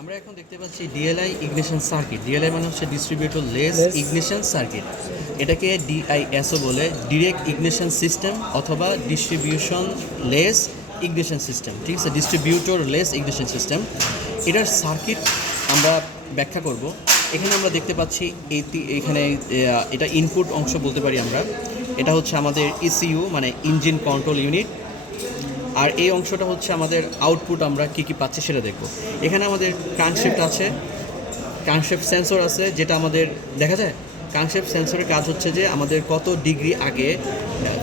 আমরা এখন দেখতে পাচ্ছি ডিএলআই ইগনিশন সার্কিট ডিএলআই মানে হচ্ছে ডিস্ট্রিবিউটর লেস. ইগনিশন সার্কিট এটাকে ডিআইএসও বলে ডিরেক্ট ইগনিশন সিস্টেম অথবা ডিস্ট্রিবিউশন লেস ইগনিশন সিস্টেম ঠিক আছে? ডিস্ট্রিবিউটর লেস ইগনিশন সিস্টেম এটার সার্কিট আমরা ব্যাখ্যা করব। এখানে আমরা দেখতে পাচ্ছি এই এখানে এটা ইনপুট অংশ বলতে পারি আমরা। এটা হচ্ছে আমাদের ইসিইউ মানে ইঞ্জিন কন্ট্রোল ইউনিট আর এই অংশটা হচ্ছে আমাদের আউটপুট আমরা কি কি পাচ্ছি সেটা দেখব। এখানে আমাদের কানসেপ্ট আছে কানসেপ্ট সেন্সর আছে, যেটা আমাদের, দেখা যায়? কানসেপ্ট সেন্সরের কাজ হচ্ছে যে আমাদের কত ডিগ্রি আগে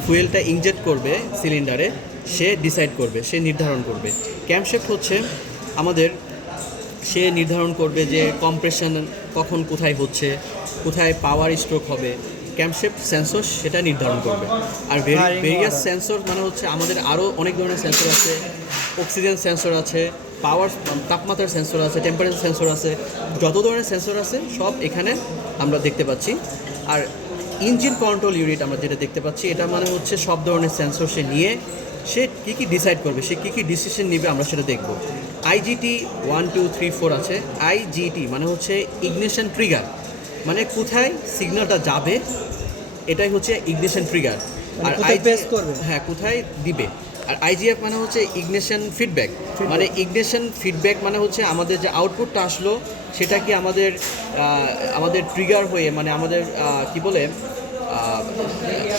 ফুয়েলটা ইনজেক্ট করবে সিলিন্ডারে সে ডিসাইড করবে, সে নির্ধারণ করবে। ক্যামশেপ্ট হচ্ছে আমাদের, সে নির্ধারণ করবে যে কম্প্রেশন কখন কোথায় হচ্ছে, কোথায় পাওয়ার স্ট্রোক হবে ক্যামশেপ সেন্সর সেটা নির্ধারণ করবে। আর ভেরিয়াস সেন্সর মানে হচ্ছে আমাদের আরও অনেক ধরনের সেন্সর আছে। অক্সিজেন সেন্সর আছে পাওয়ার তাপমাত্রার সেন্সর আছে টেম্পারেচার সেন্সর আছে যত ধরনের সেন্সর আছে সব এখানে আমরা দেখতে পাচ্ছি। আর ইঞ্জিন কন্ট্রোল ইউনিট আমরা যেটা দেখতে পাচ্ছি এটা মানে হচ্ছে সব ধরনের সেন্সর সে নিয়ে সে কী কী ডিসাইড করবে সে কী কী ডিসিশন নেবে আমরা সেটা দেখব। IGT one two three four আছে। আইজিটি মানে হচ্ছে ইগনিশন ট্রিগার মানে কোথায় সিগন্যালটা যাবে এটাই হচ্ছে ইগনিশন ট্রিগার মানে আর কোথায় করবে? হ্যাঁ কোথায় দিবে। আর আইজিএফ মানে হচ্ছে ইগনিশন ফিডব্যাক মানে ইগনিশন ফিডব্যাক মানে হচ্ছে আমাদের যে আউটপুটটা আসলো সেটা কি আমাদের আমাদের ট্রিগার হয়ে মানে আমাদের কি বলে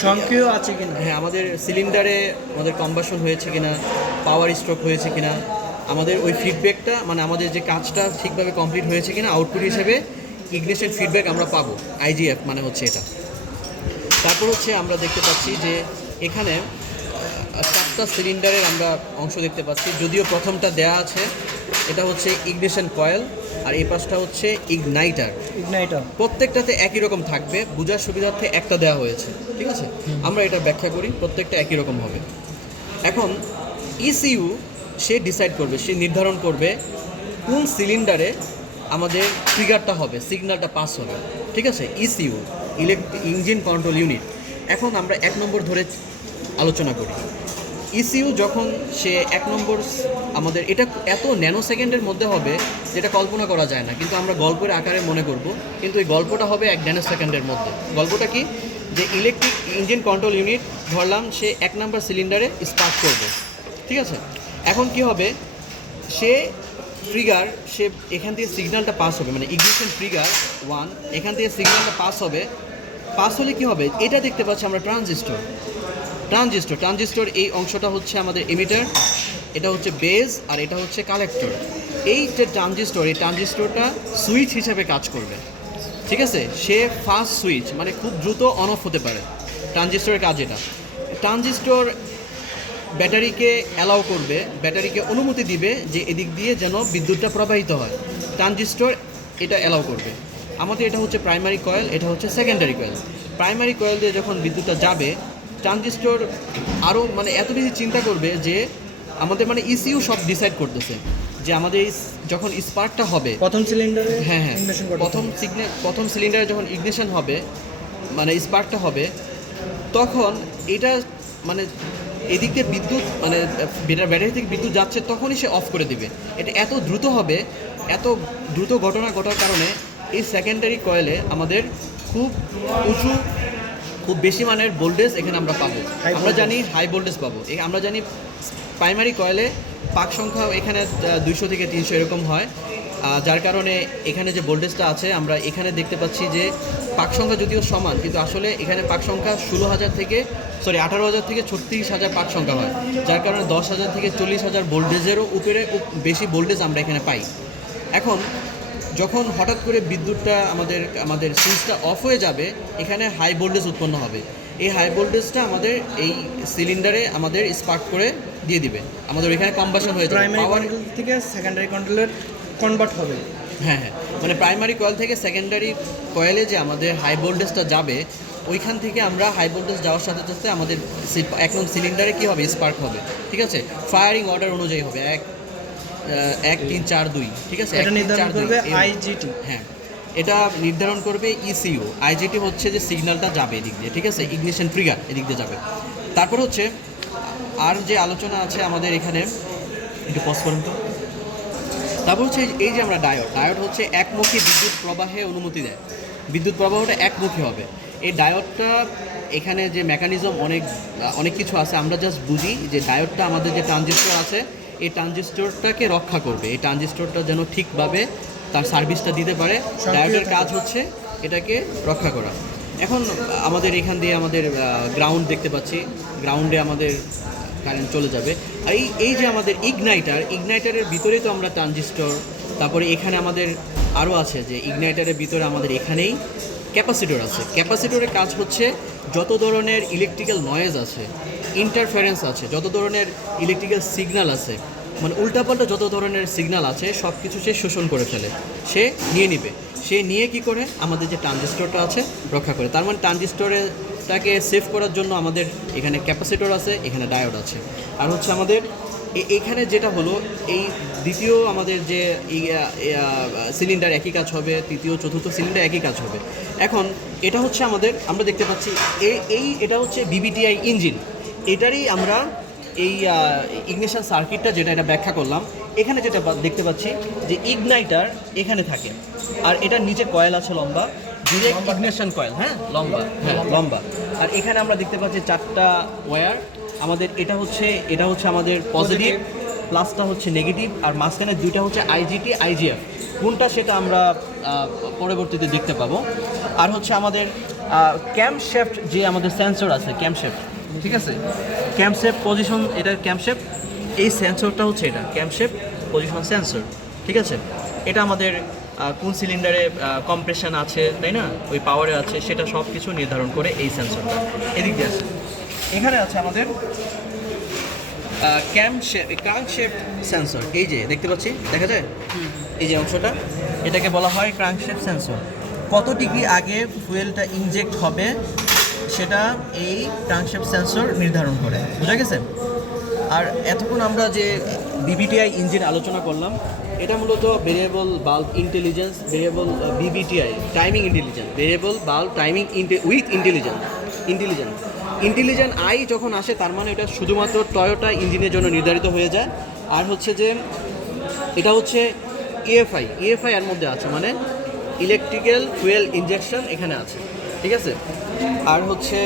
সংখ্যীয় আছে কিনা? হ্যাঁ আমাদের সিলিন্ডারে আমাদের কম্বাসন হয়েছে কিনা পাওয়ার স্ট্রোক হয়েছে কিনা আমাদের ওই ফিডব্যাকটা মানে আমাদের যে কাজটা ঠিকভাবে কমপ্লিট হয়েছে কিনা আউটপুট হিসেবে ইগনিশন ফিডব্যাক আমরা পাবো আইজিএফ মানে হচ্ছে এটা। তারপর হচ্ছে আমরা দেখতে পাচ্ছি যে এখানে চারটা সিলিন্ডারের আমরা অংশ দেখতে পাচ্ছি। যদিও প্রথমটা দেয়া আছে এটা হচ্ছে ইগনিশন কয়েল আর এই পাশটা হচ্ছে ইগনাইটার ইগনাইটার প্রত্যেকটাতে একই রকম থাকবে বোঝার সুবিধার্থে একটা দেওয়া হয়েছে ঠিক আছে? আমরা এটা ব্যাখ্যা করি প্রত্যেকটা একই রকম হবে। এখন ইসিইউ সে ডিসাইড করবে সে নির্ধারণ করবে কোন সিলিন্ডারে আমাদের ট্রিগারটা হবে সিগন্যালটা পাস হবে, ঠিক আছে? ECU electric engine control unit এখন আমরা এক নম্বর ধরে আলোচনা করি। ইসিইউ যখন সে এক নম্বর আমাদের এটা এত ন্যানো সেকেন্ডের মধ্যে হবে যেটা কল্পনা করা যায় না, কিন্তু আমরা গল্পের আকারে মনে করব। কিন্তু এই গল্পটা হবে এক ন্যানো সেকেন্ডের মধ্যে। গল্পটা কি? যে ইলেকট্রিক ইঞ্জিন কন্ট্রোল ইউনিট ধরলাম সে এক নম্বর সিলিন্ডারে স্পার্ক করবে, ঠিক আছে? এখন কি হবে? সে ট্রিগার, সে এখান থেকে সিগন্যালটা পাস হবে মানে ইগনিশন ট্রিগার ওয়ান এখান থেকে সিগন্যালটা পাস হবে। পাস হলে কি হবে? এটা দেখতে পাচ্ছি আমরা ট্রানজিস্টর ট্রানজিস্টর ট্রানজিস্টর এই অংশটা হচ্ছে আমাদের এমিটার এটা হচ্ছে বেজ আর এটা হচ্ছে কালেক্টর এই যে ট্রানজিস্টর এই ট্রানজিস্টরটা সুইচ হিসেবে কাজ করবে। ঠিক আছে? সে ফাস্ট সুইচ মানে খুব দ্রুত অন অফ হতে পারে। ট্রানজিস্টরের কাজ এটা। ট্রানজিস্টর ব্যাটারিকে অ্যালাউ করবে ব্যাটারিকে অনুমতি দিবে যে এদিক দিয়ে যেন বিদ্যুৎটা প্রবাহিত হয়। ট্রানজিস্টর এটা অ্যালাউ করবে। আমাদের এটা হচ্ছে প্রাইমারি কয়েল এটা হচ্ছে সেকেন্ডারি কয়েল প্রাইমারি কয়েল দিয়ে যখন বিদ্যুৎটা যাবে ট্রানজিস্টর আরও মানে এত বেশি চিন্তা করবে যে আমাদের মানে ইসিউ সব ডিসাইড করতেছে যে আমাদের যখন স্পার্কটা হবে প্রথম সিলিন্ডার হ্যাঁ হ্যাঁ প্রথম সিগনে প্রথম সিলিন্ডারে যখন ইগনিশন হবে মানে স্পার্কটা হবে তখন এটা মানে এদিক দিয়ে বিদ্যুৎ মানে ব্যাটারি থেকে বিদ্যুৎ যাচ্ছে তখনই সে অফ করে দিবে। এটা এত দ্রুত হবে এত দ্রুত ঘটনা ঘটার কারণে এই সেকেন্ডারি কয়েলে আমাদের খুব উঁচু খুব বেশি মানের ভোল্টেজ এখানে আমরা পাবো। আমরা জানি হাই ভোল্টেজ পাবো। আমরা জানি প্রাইমারি কয়েলে পাক সংখ্যা এখানে দুইশো থেকে তিনশো এরকম হয়। যার কারণে এখানে যে ভোল্টেজটা আছে আমরা এখানে দেখতে পাচ্ছি যে পাক সংখ্যা যদিও সমান কিন্তু আসলে এখানে পাক সংখ্যা ষোলো হাজার থেকে সরি আঠারো হাজার থেকে ছত্রিশ হাজার পাক সংখ্যা হয়। যার কারণে দশ হাজার থেকে চল্লিশ হাজার ভোল্টেজেরও উপরে উপ- বেশি ভোল্টেজ আমরা এখানে পাই। এখন যখন হঠাৎ করে বিদ্যুৎটা আমাদের আমাদের সুইচটা অফ হয়ে যাবে এখানে হাই ভোল্টেজ উৎপন্ন হবে। এই হাই ভোল্টেজটা আমাদের এই সিলিন্ডারে আমাদের স্পার্ক করে দিয়ে দিবে। আমাদের এখানে কম্বাসন হয়ে যাবে। প্রাইমারি কন্ট্রোল থেকে সেকেন্ডারি কন্ট্রোলের কনভার্ট হবে। হ্যাঁ হ্যাঁ। মানে প্রাইমারি কয়েল থেকে সেকেন্ডারি কয়েলে যে আমাদের হাই ভোল্টেজটা যাবে ওইখান থেকে আমরা হাই ভোল্টেজ যাওয়ার সাথে সাথে আমাদের সি- এক নং সিলিন্ডারে কী হবে? স্পার্ক হবে। ঠিক আছে? ফায়ারিং অর্ডার অনুযায়ী হবে। এক এক তিন চার দুই। ঠিক আছে? এটা নির্ধারণ করবে আইজিটি হ্যাঁ। এটা নির্ধারণ করবে E ইসিইউ আইজিটি হচ্ছে যে সিগন্যালটা যাবে এদিক দিয়ে। ঠিক আছে? ইগনিশন ট্রিগার এদিক দিয়ে যাবে। তারপর হচ্ছে আর যে আলোচনা আছে আমাদের এখানে একটু পজ করুন তো। তারপর হচ্ছে এই যে আমরা ডায়োড ডায়োড হচ্ছে একমুখী বিদ্যুৎ প্রবাহে অনুমতি দেয়। বিদ্যুৎ প্রবাহটা একমুখী হবে। এই ডায়োডটা এখানে যে মেকানিজম অনেক অনেক কিছু আছে আমরা জাস্ট বুঝি যে ডায়োডটা আমাদের যে ট্রানজিস্টর আছে এই ট্রানজিস্টরটাকে রক্ষা করবে। এই ট্রানজিস্টরটা যেন ঠিকভাবে তার সার্ভিসটা দিতে পারে। ডায়োডের কাজ হচ্ছে এটাকে রক্ষা করা। এখন আমাদের এখান দিয়ে আমাদের গ্রাউন্ড দেখতে পাচ্ছি। গ্রাউন্ডে আমাদের কারেন্ট চলে যাবে। আর এই এই যে আমাদের ইগনাইটার ইগনাইটারের ভিতরেই তো আমরা ট্রানজিস্টর তারপরে এখানে আমাদের আরও আছে যে ইগনাইটারের ভিতরে আমাদের এখানেই ক্যাপাসিটর আছে। ক্যাপাসিটরের কাজ হচ্ছে যত ধরনের ইলেকট্রিক্যাল নয়েজ আছে ইন্টারফারেন্স আছে, যত ধরনের ইলেকট্রিক্যাল সিগন্যাল আছে মানে উল্টাপাল্টা যত ধরনের সিগন্যাল আছে সব কিছু সে শোষণ করে ফেলে, সে নিয়ে নিবে। সে নিয়ে কি করে? আমাদের যে ট্রানজিস্টরটা আছে, রক্ষা করে। তার মানে ট্রানজিস্টরেটাকে সেভ করার জন্য আমাদের এখানে ক্যাপাসিটর আছে, এখানে ডায়োড আছে। আর হচ্ছে আমাদের এখানে যেটা হলো, এই দ্বিতীয় আমাদের যে সিলিন্ডার একই কাজ হবে, তৃতীয়, চতুর্থ সিলিন্ডার একই কাজ হবে। এখন এটা হচ্ছে আমাদের, আমরা দেখতে পাচ্ছি এই এটা হচ্ছে বিবিটিআই ইঞ্জিন। এটারই আমরা এই ইগনিশন সার্কিটটা যেটা, এটা ব্যাখ্যা করলাম। এখানে যেটা দেখতে পাচ্ছি যে ইগনাইটার এখানে থাকে। আর এটার নিচে কয়েল আছে লম্বা। ডিরেক্ট ইগনিশন কয়েল হ্যাঁ? লম্বা হ্যাঁ লম্বা। আর এখানে আমরা দেখতে পাচ্ছি চারটা ওয়্যার আমাদের এটা হচ্ছে এটা হচ্ছে আমাদের পজিটিভ প্লাসটা হচ্ছে নেগেটিভ আর মাঝখানে দুইটা হচ্ছে আইজিটি আইজিএফ কোনটা সেটা আমরা পরবর্তীতে দেখতে পাবো। আর হচ্ছে আমাদের ক্যাম্প শেফট যে আমাদের সেন্সর আছে ক্যাম্প শেফট ঠিক আছে? ক্যাম্প শেফট পজিশন এটার ক্যাম্প শেফট এই সেন্সরটা হচ্ছে এটা ক্যাম্প শেফট পজিশন সেন্সর ঠিক আছে? এটা আমাদের কোন সিলিন্ডারে কম্প্রেশন আছে তাই না? ওই পাওয়ারে আছে সেটা সব কিছু নির্ধারণ করে এই সেন্সরটা এদিক দিয়ে আছে এখানে আছে আমাদের camshaft crankshaft sensor এই যে দেখতে পাচ্ছি? দেখা যায়? এই যে অংশটা এটাকে বলা হয় ক্রাঙ্ক শেপ সেন্সর কত ডিগ্রি আগে ফুয়েলটা ইনজেক্ট হবে সেটা এই ক্রাঙ্ক শেপ সেন্সর নির্ধারণ করে। বোঝা গেছে? আর এতক্ষণ আমরা যে বিবিটিআই ইঞ্জিন আলোচনা করলাম এটা মূলত variable bulb intelligence variable BBTI timing intelligence variable bulb timing with intelligence intelligence intelligent I যখন আসে, তার মানে এটা শুধুমাত্র টয়োটা ইঞ্জিনের জন্য নির্ধারিত হয়ে যায়। আর হচ্ছে যে, এটা হচ্ছে ইএফআই ইএফআই এর মধ্যে আছে মানে ইলেকট্রিক্যাল ফুয়েল ইনজেকশন এখানে আছে, ঠিক আছে? আর হচ্ছে